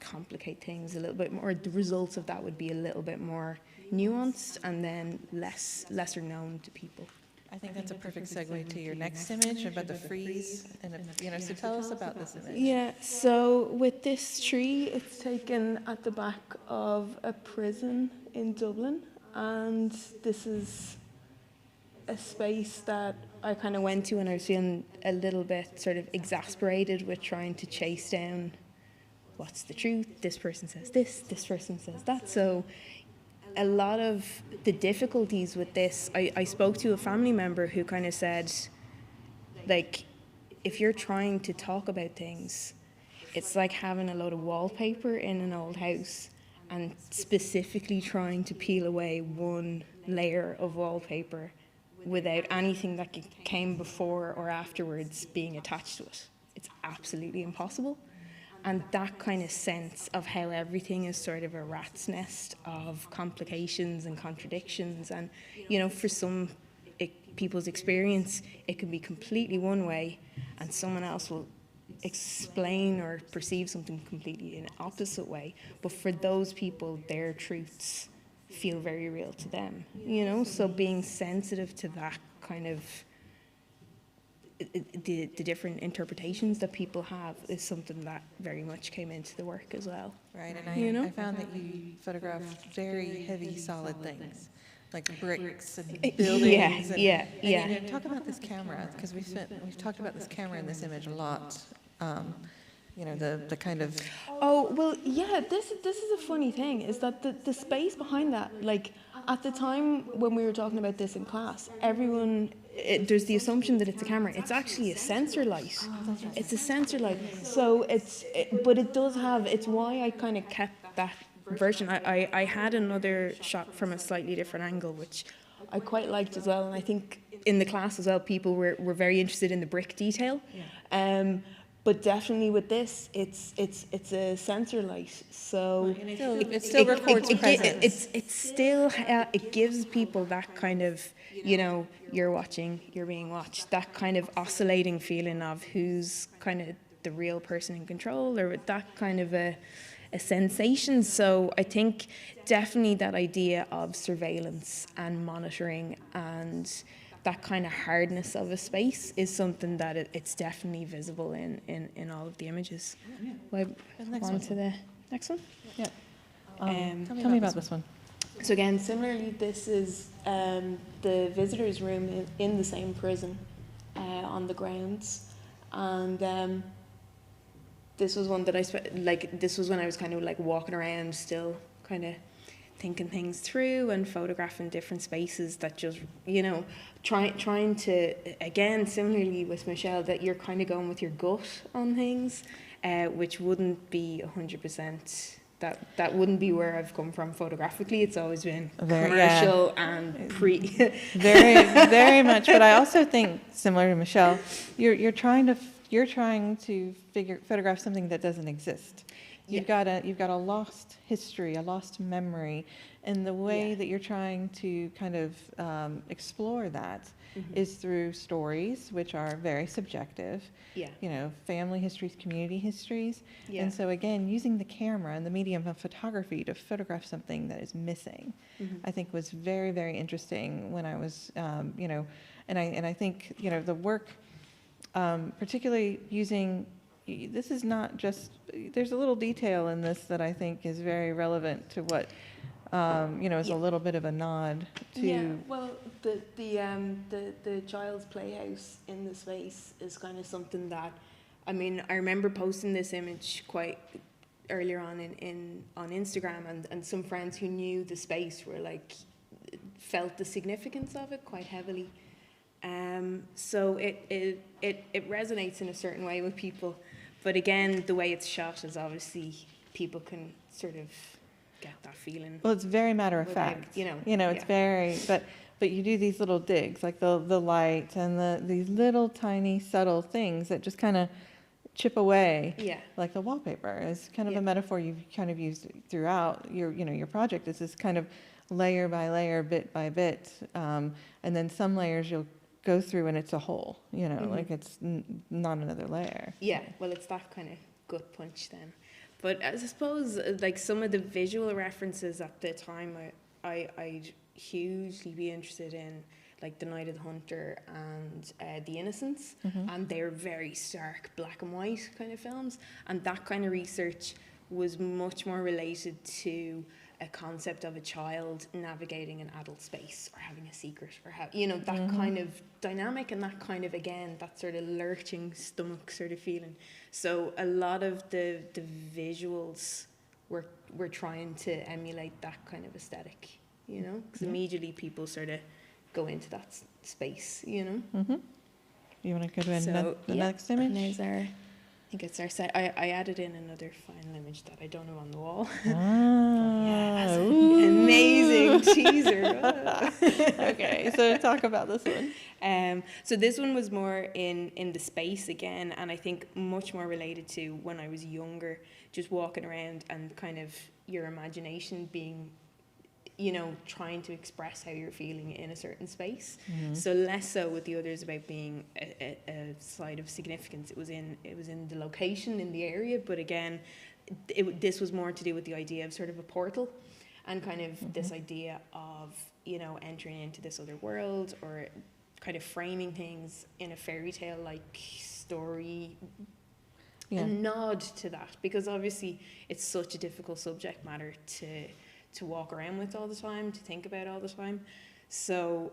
complicate things a little bit more. The results of that would be a little bit more nuanced and then lesser known to people. I think that's a perfect segue to your next image about the freeze, and you know, so tell us about this image. Yeah, so with this tree, it's taken at the back of a prison in Dublin, and this is a space that I kind of went to when I was feeling a little bit sort of exasperated with trying to chase down what's the truth. This person says this person says that. So a lot of the difficulties with this, I spoke to a family member who kind of said, like, if you're trying to talk about things, it's like having a load of wallpaper in an old house and specifically trying to peel away one layer of wallpaper without anything that came before or afterwards being attached to it. It's absolutely impossible. And that kind of sense of how everything is sort of a rat's nest of complications and contradictions. And, you know, for some people's experience, it can be completely one way, and someone else will explain or perceive something completely in an opposite way. But for those people, their truths feel very real to them, you know? So being sensitive to that kind of the different interpretations that people have is something that very much came into the work as well. Right, and I found that you photographed very heavy, solid things, like bricks and buildings. Yeah. You know, talk about this camera, because we've talked about this camera in this image a lot. You know, the kind of... Oh, well, yeah, this is a funny thing, is that the space behind that, like, at the time when we were talking about this in class, there's the assumption that it's a camera. It's actually a sensor light. It's a sensor light. So but it does have, it's why I kind of kept that version. I had another shot from a slightly different angle, which I quite liked as well. And I think in the class as well, people were very interested in the brick detail. But definitely with this, it's a sensor light, so it still records presence. It gives people that kind of, you know, you're watching, you're being watched, that kind of oscillating feeling of who's kind of the real person in control, or that kind of a a sensation. So I think definitely that idea of surveillance and monitoring and that kind of hardness of a space is something that it's definitely visible in all of the images. Well, on to the next one. Yeah. Tell me about this one. So again, similarly, this is the visitors' room in the same prison on the grounds, and this was one that this was when I was kind of like walking around, still kind of thinking things through and photographing different spaces that just, you know, trying to, again, similarly with Michelle, that you're kind of going with your gut on things, which wouldn't be 100%. That wouldn't be where I've come from photographically. It's always been commercial and very, very much. But I also think, similar to Michelle, you're trying to photograph something that doesn't exist. You've got a lost history, a lost memory, and the way that you're trying to kind of explore that is through stories, which are very subjective. Yeah. You know, family histories, community histories. Yeah. And so again, using the camera and the medium of photography to photograph something that is missing, I think was very, very interesting when I was, you know, and I think, you know, the work, particularly using, this is not just, there's a little detail in this that I think is very relevant to what, you know, is a little bit of a nod to. Yeah, well, the child's playhouse in the space is kind of something that, I mean, I remember posting this image quite earlier on Instagram, and some friends who knew the space were like, felt the significance of it quite heavily. So it resonates in a certain way with people, but again, the way it's shot is obviously people can sort of get that feeling. Well, it's very matter of fact. You know, it's very, but you do these little digs, like the light and these little tiny subtle things that just kind of chip away. Yeah. Like the wallpaper is kind of a metaphor you've kind of used throughout your project. Is this kind of layer by layer, bit by bit, and then some layers you'll go through and it's a whole. You know, like it's not another layer. Yeah. Well, it's that kind of gut punch then. But I suppose like some of the visual references at the time, I'd hugely be interested in, like The Night of the Hunter and The Innocents, and they're very stark black and white kind of films, and that kind of research was much more related to a concept of a child navigating an adult space or having a secret, or that kind of dynamic, and that kind of, again, that sort of lurching stomach sort of feeling. So a lot of the visuals were trying to emulate that kind of aesthetic, you know, because immediately people sort of go into that space, you know. You want to go to the next image? And there's I think it's our set. I added in another final image that I don't have on the wall. Amazing teaser. Okay, so talk about this one. So this one was more in the space again, and I think much more related to when I was younger, just walking around and kind of your imagination being, you know, trying to express how you're feeling in a certain space. So less so with the others about being a side of significance. It was in the location, in the area, but again, this was more to do with the idea of sort of a portal, and kind of this idea of, you know, entering into this other world, or kind of framing things in a fairy tale like story. A nod to that, because obviously it's such a difficult subject matter to walk around with all the time, to think about all the time. So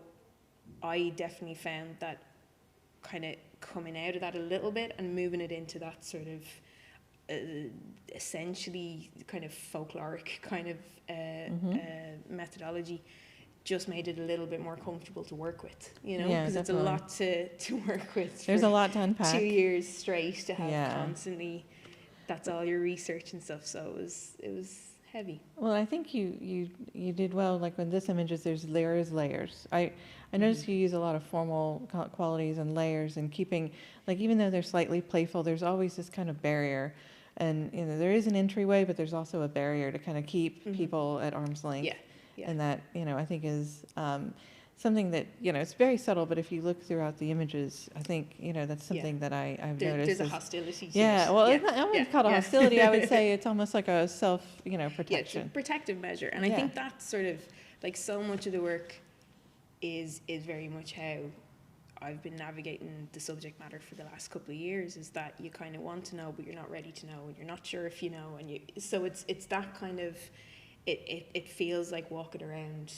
I definitely found that kind of coming out of that a little bit and moving it into that sort of essentially kind of folkloric kind of methodology just made it a little bit more comfortable to work with, you know, because it's a lot to work with. There's a lot to unpack. 2 years straight to have constantly, that's all your research and stuff, so it was heavy. Well, I think you did well, like when this image is, there's layers. I noticed you use a lot of formal qualities and layers, and keeping, like, even though they're slightly playful, there's always this kind of barrier. And, you know, there is an entryway, but there's also a barrier to kind of keep people at arm's length. Yeah. And that, you know, I think is something that, it's very subtle, but if you look throughout the images, I think, that's something that I've noticed. There's a is- hostility to Yeah, it. well, Yeah. it's not, I wouldn't Yeah. call it Yeah. hostility. I would say it's almost like a self, Yeah, it's a protection. protective measure. And I Yeah. think that's sort of, like, so much of the work is very much how I've been navigating the subject matter for the last couple of years, is that you kind of want to know, but you're not ready to know, and you're not sure if you know, so it's that kind of, it feels like walking around,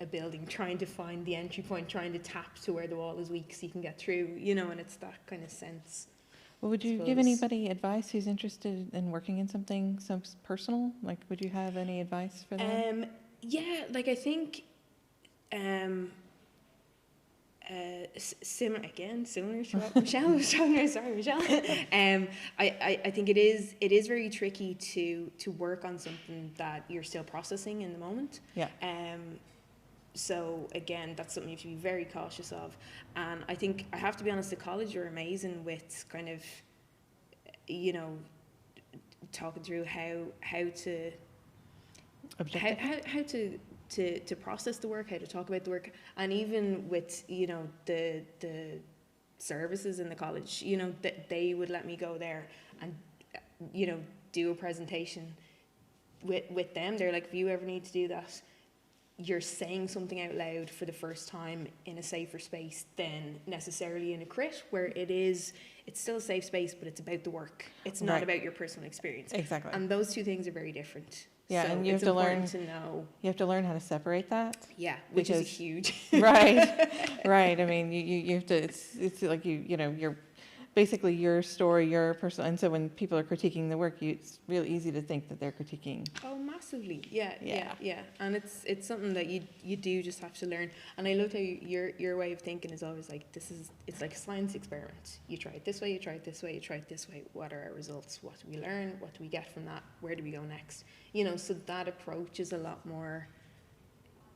a building, trying to find the entry point, trying to tap to where the wall is weak so you can get through, and it's that kind of sense. Well, would you give suppose. anybody advice who's interested in working in something so personal? Like, would you have any advice for them? Yeah, like I think, similar to what Michelle was talking about. Sorry, Michelle. I think it is very tricky to work on something that you're still processing in the moment. Yeah. So again, that's something you have to be very cautious of. And I think I have to be honest, the college are amazing with kind of, talking through how to Objective? how to process the work, how to talk about the work, and even with the services in the college, that they would let me go there and do a presentation with them. They're like, if you ever need to do that, you're saying something out loud for the first time in a safer space than necessarily in a crit, where it's still a safe space, but it's about the work. It's not Right. about your personal experience. Exactly. And those two things are very different. Yeah, So and you have it's to learn. important to know. You have to learn how to separate that. Yeah, which is Because- huge. Right. I mean, you have to. It's like you're basically your story, your personal. And so when people are critiquing the work, it's really easy to think that they're critiquing. Oh, massively. Yeah. Yeah. And it's something that you do just have to learn. And I love how your way of thinking is always like, it's like a science experiment. You try it this way, you try it this way, you try it this way. What are our results? What do we learn? What do we get from that? Where do we go next? So that approach is a lot more,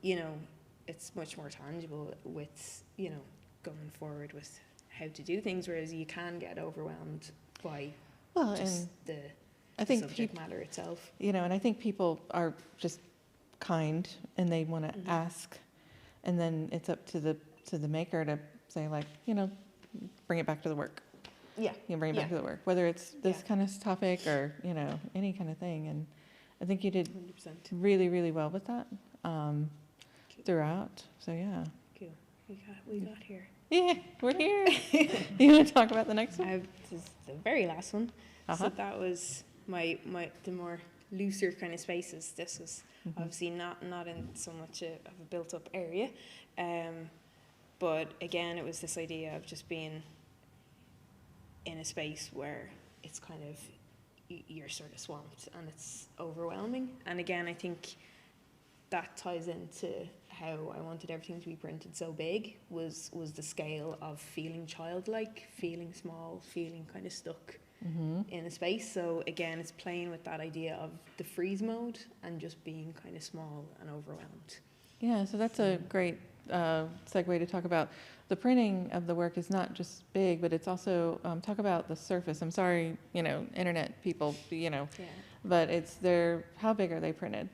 it's much more tangible with, going forward with how to do things, whereas you can get overwhelmed by just the I think subject matter itself. and I think people are just kind and they want to Mm-hmm. ask, and then it's up to the maker to say, like, bring it back to the work. Yeah. Bring it back to the work, whether it's this kind of topic or any kind of thing. And I think you did 100%. really, really well with that throughout. So yeah. Cool. We got here. Yeah, we're here. You want to talk about the next one? This is the very last one. Uh-huh. So that was the more looser kind of spaces. This was obviously not in so much of a built up area, but again, it was this idea of just being in a space where it's kind of you're sort of swamped and it's overwhelming. And again, I think that ties into how I wanted everything to be printed so big, was the scale of feeling childlike, feeling small, feeling kind of stuck in a space. So again, it's playing with that idea of the freeze mode and just being kind of small and overwhelmed. Yeah, so that's a great segue to talk about the printing of the work. Is not just big, but it's also talk about the surface. I'm sorry, internet people, but how big are they printed?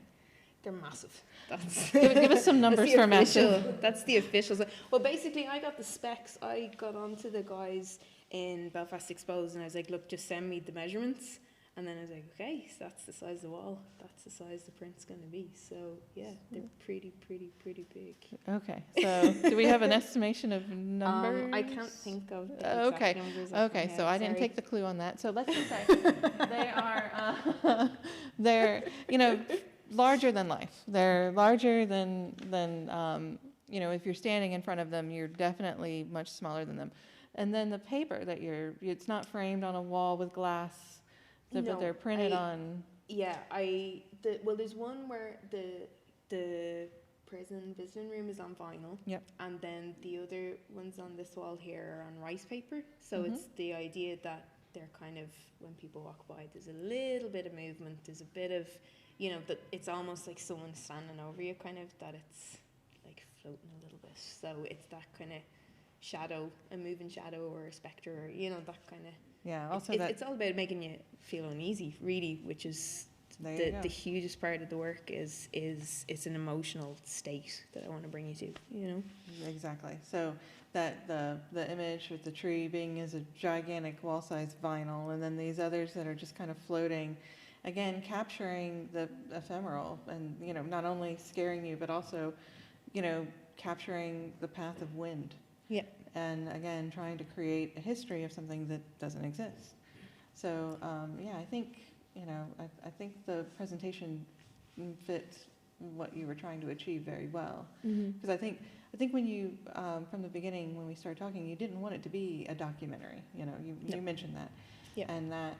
They're massive. That's Give us some numbers for massive. That's the official. Well, basically, I got the specs. I got onto the guys in Belfast Exposed, and I was like, look, just send me the measurements. And then I was like, okay, so that's the size of the wall. That's the size the print's going to be. So, yeah, they're pretty big. Okay, so do we have an estimation of numbers? I can't think of the exact numbers. Okay, so I didn't take the clue on that. So let's just say they are, they're, larger than life. They're larger than if you're standing in front of them, you're definitely much smaller than them. And then the paper that it's not framed on a wall with glass, but they're printed on. Yeah, there's one where the prison visiting room is on vinyl. Yep. And then the other ones on this wall here are on rice paper. So it's the idea that they're kind of, when people walk by, there's a little bit of movement, there's a bit of, that it's almost like someone standing over you, kind of, that it's like floating a little bit. So it's that kind of shadow, a moving shadow or a spectre, or, that kind of. Yeah, also it's all about making you feel uneasy, really, which is There you go. The hugest part of the work is it's an emotional state that I want to bring you to, you know? Exactly. So that the image with the tree being as a gigantic wall-sized vinyl, and then these others that are just kind of floating, again, capturing the ephemeral and, you know, not only scaring you, but also, you know, capturing the path of wind. Yeah. And again, trying to create a history of something that doesn't exist. So, yeah, I think, you know, I think the presentation fit what you were trying to achieve very well. Because I think when you, from the beginning, when we started talking, you didn't want it to be a documentary. You know, you mentioned that. Yeah. And that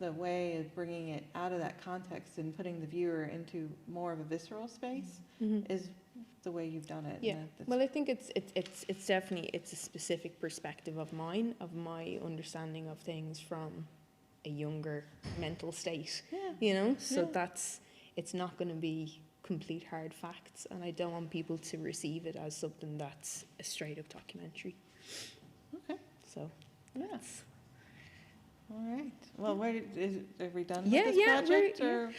the way of bringing it out of that context and putting the viewer into more of a visceral space is the way you've done it. Yeah. That's Well, I think it's definitely, it's a specific perspective of mine, of my understanding of things from a younger mental state. Yeah. You know, so Yeah. it's not going to be complete hard facts, and I don't want people to receive it as something that's a straight up documentary. Okay. So Yeah. that's All right. Well, are we done Yeah, with this yeah, project? we're- Or?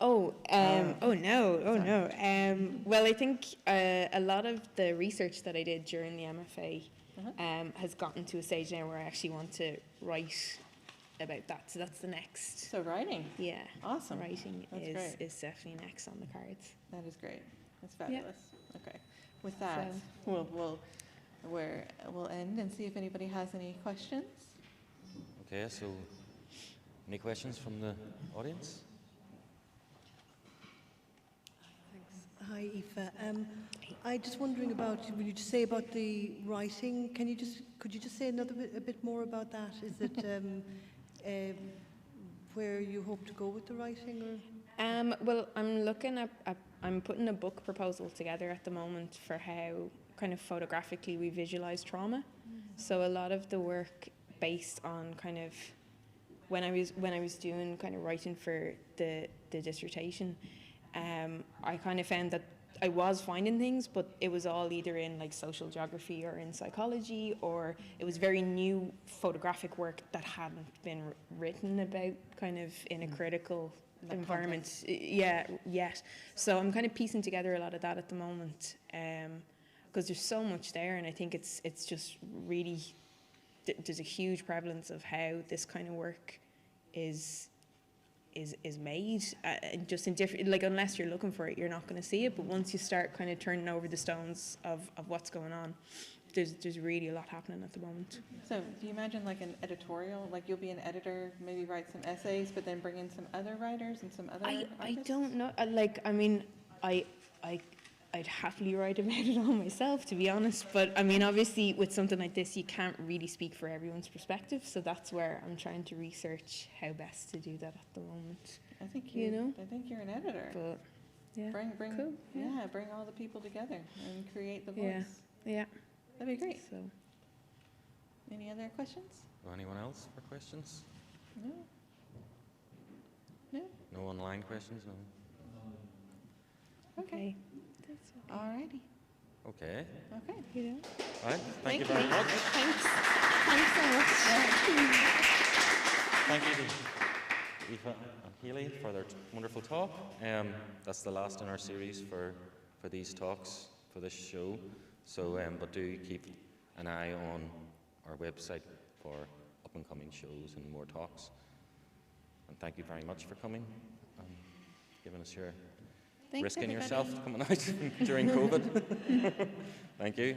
oh no. Sorry. Well, I think a lot of the research that I did during the MFA Uh-huh. has gotten to a stage now where I actually want to write about that. So that's the next. So writing. Yeah. Awesome. Writing That's is great. is definitely next on the cards. That is great. That's fabulous. Okay. With that, So- we'll end and see if anybody has any questions. Okay, so any questions from the audience? Hi, Aoife. I just wondering about, when you just say about the writing, could you just say a bit more about that? Is it where you hope to go with the writing, or? Well, I'm looking at I'm putting a book proposal together at the moment for how kind of photographically we visualize trauma. So a lot of the work based on kind of when I was doing kind of writing for the dissertation, I kind of found that I was finding things, but it was all either in like social geography or in psychology, or it was very new photographic work that hadn't been written about kind of in a critical environment yet. So I'm kind of piecing together a lot of that at the moment, because there's so much there, and I think it's just really there's a huge prevalence of how this kind of work is made, just in different, like, unless you're looking for it, you're not going to see it. But once you start kind of turning over the stones of what's going on, there's really a lot happening at the moment. So do you imagine like an editorial, like you'll be an editor, maybe write some essays, but then bring in some other writers and some other I artists? don't know. I mean, I'd happily write about it all myself, to be honest. But I mean, obviously, with something like this, you can't really speak for everyone's perspective. So that's where I'm trying to research how best to do that at the moment. I think you know? I think you're an editor. But yeah, Bring cool. yeah, bring all the people together and create the voice. Yeah. That'd be great. So Any other questions? Or anyone else for questions? No. No. No online questions? No. Okay. That's All righty. Okay. Okay. you know. All right. Thank you Thank very you. much. Thanks so much. Thank you to Aoife and Healy for their wonderful talk. That's the last in our series for these talks, for this show. So, but do keep an eye on our website for up-and-coming shows and more talks. And thank you very much for coming and giving us your Thanks, risking everybody. yourself coming out during COVID. Thank you.